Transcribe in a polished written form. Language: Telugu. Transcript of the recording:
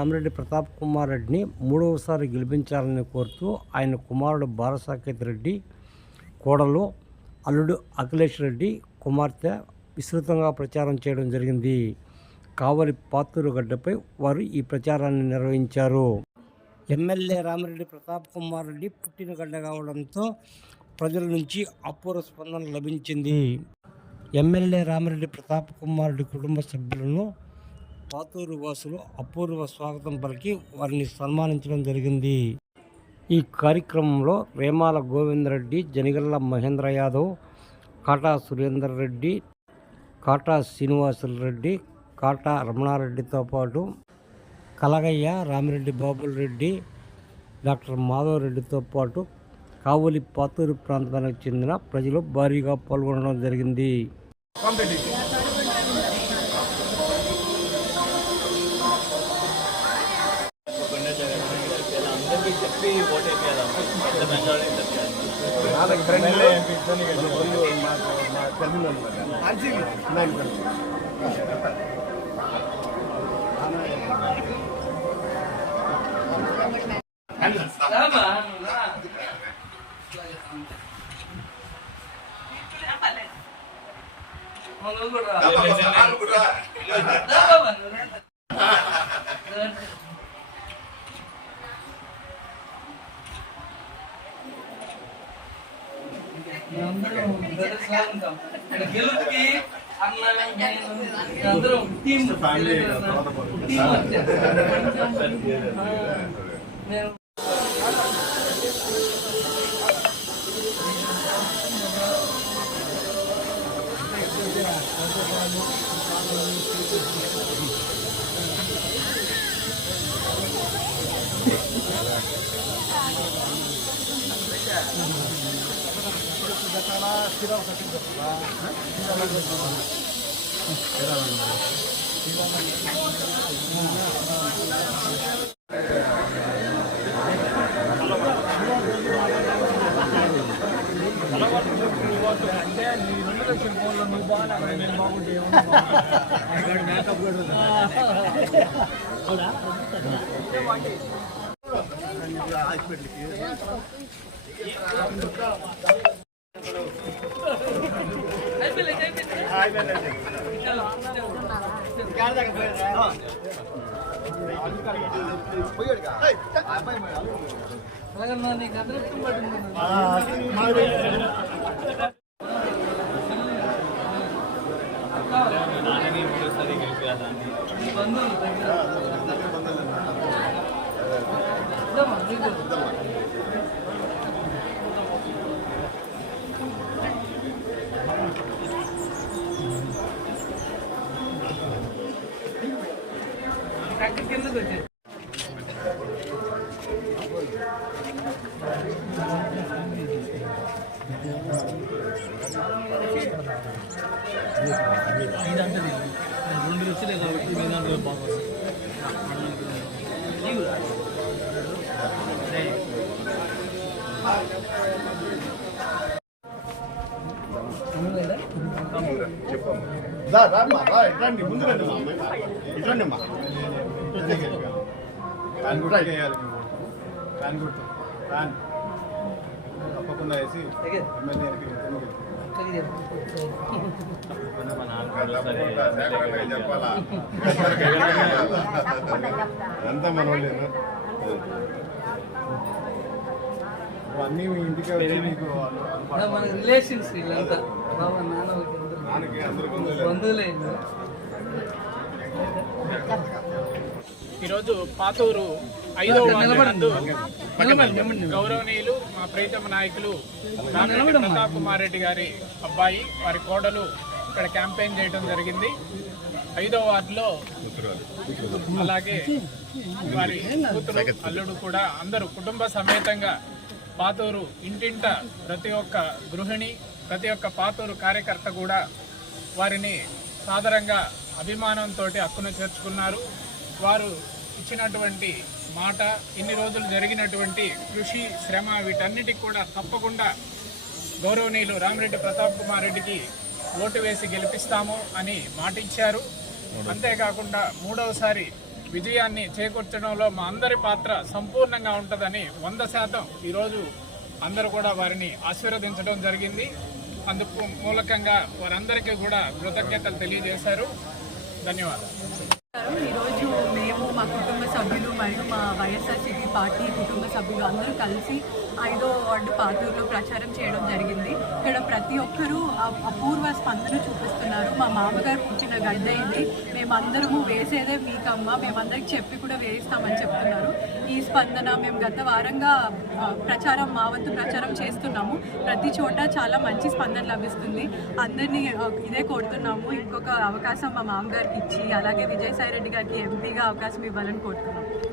రామిరెడ్డి ప్రతాప్ కుమార్ రెడ్డిని మూడవసారి గెలిపించాలని కోరుతూ ఆయన కుమారుడు బాలసాకేత్ రెడ్డి, కోడలు అల్లుడు అఖిలేష్ రెడ్డి కుమార్తె విస్తృతంగా ప్రచారం చేయడం జరిగింది. కావలి పాతూరు గడ్డపై వారు ఈ ప్రచారాన్ని నిర్వహించారు. ఎమ్మెల్యే రామిరెడ్డి ప్రతాప్ కుమార్ రెడ్డి పుట్టిన గడ్డ కావడంతో ప్రజల నుంచి అపూర్వ స్పందన లభించింది. ఎమ్మెల్యే రామిరెడ్డి ప్రతాప్ కుమార్ రెడ్డి కుటుంబ సభ్యులను పాతూరు వాసులు అపూర్వ స్వాగతం పలికి వారిని సన్మానించడం జరిగింది. ఈ కార్యక్రమంలో వేమాల గోవిందరెడ్డి, జనిగల్ల మహేంద్ర యాదవ్, కాటా సురేందర్ రెడ్డి, కాటా శ్రీనివాసులరెడ్డి, కాటా రమణారెడ్డితో పాటు కలగయ్య, రామిరెడ్డి బాబుల్ రెడ్డి, డాక్టర్ మాధవరెడ్డితో పాటు కావలి పాతూరు ప్రాంతానికి చెందిన ప్రజలు భారీగా పాల్గొనడం జరిగింది. గెలుపుకి అందరం టీం ఇట్రండి ముందు ఇట్రండి అమ్మా ఫ్యాన్ కూడా వేయాలి. ఫ్యాన్ గుర్తు ఫ్యాన్ తప్పకుండా వేసి ఎమ్మెల్యేకి చెప్పాలా అంతా మనోళ్ళు అన్నీ మీ ఇంటికి వచ్చి మీకు రిలేషన్స్ వీళ్ళంతా బంధువులే. ఈరోజు పాతూరు 5వ వార్డు నందు గౌరవనీయులు మా ప్రీతమ నాయకులు రామిరెడ్డి ప్రతాప్ కుమార్ రెడ్డి గారి అబ్బాయి వారి కోడలు ఇక్కడ క్యాంపెయిన్ చేయడం జరిగింది. 5వ వార్డులో అలాగే వారి కూతురు అల్లుడు కూడా అందరూ కుటుంబ సమేతంగా పాతూరు ఇంటింట ప్రతి ఒక్క గృహిణి, ప్రతి ఒక్క పాతూరు కార్యకర్త కూడా వారిని సాదరంగా అభిమానంతో హక్కును చేర్చుకున్నారు. వారు ఇచ్చినటువంటి మాట, ఇన్ని రోజులు జరిగినటువంటి కృషి, శ్రమ వీటన్నిటికి కూడా తప్పకుండా గౌరవనీయులు రామిరెడ్డి ప్రతాప్ కుమార్ రెడ్డికి ఓటు వేసి గెలిపిస్తాము అని మాట ఇచ్చారు. అంతేకాకుండా మూడవసారి విజయాన్ని చేకూర్చడంలో మా అందరి పాత్ర సంపూర్ణంగా ఉంటుందని 100% ఈరోజు అందరూ కూడా వారిని ఆశీర్వదించడం జరిగింది. అందుకు మూలకంగా వారందరికీ కూడా కృతజ్ఞతలు తెలియజేశారు. ధన్యవాదాలు. ఈరోజు మేము మా కుటుంబ సభ్యులు మరియు మా వైఎస్ఆర్సీపీ పార్టీ కుటుంబ సభ్యులు అందరూ కలిసి 5వ వార్డు పాతూరులో ప్రచారం చేయడం జరిగింది. ఇక్కడ ప్రతి ఒక్కరూ అపూర్వ స్పందన చూపిస్తున్నారు. మా మామగారు పుట్టిన గడ్డ ఇది, మేమందరము వేసేదే మీకమ్మ, మేమందరికి చెప్పి కూడా వేయిస్తామని చెప్తున్నారు. ఈ స్పందన మేము గత వారంగా మా వంతు ప్రచారం చేస్తున్నాము. ప్రతి చోట చాలా మంచి స్పందన లభిస్తుంది. అందరినీ ఇదే కోరుతున్నాము, ఇంకొక అవకాశం మా మామగారికి ఇచ్చి అలాగే విజయసాయి రెడ్డి గారికి ఎంపీగా అవకాశం ఇవ్వాలని కోరుతున్నాము.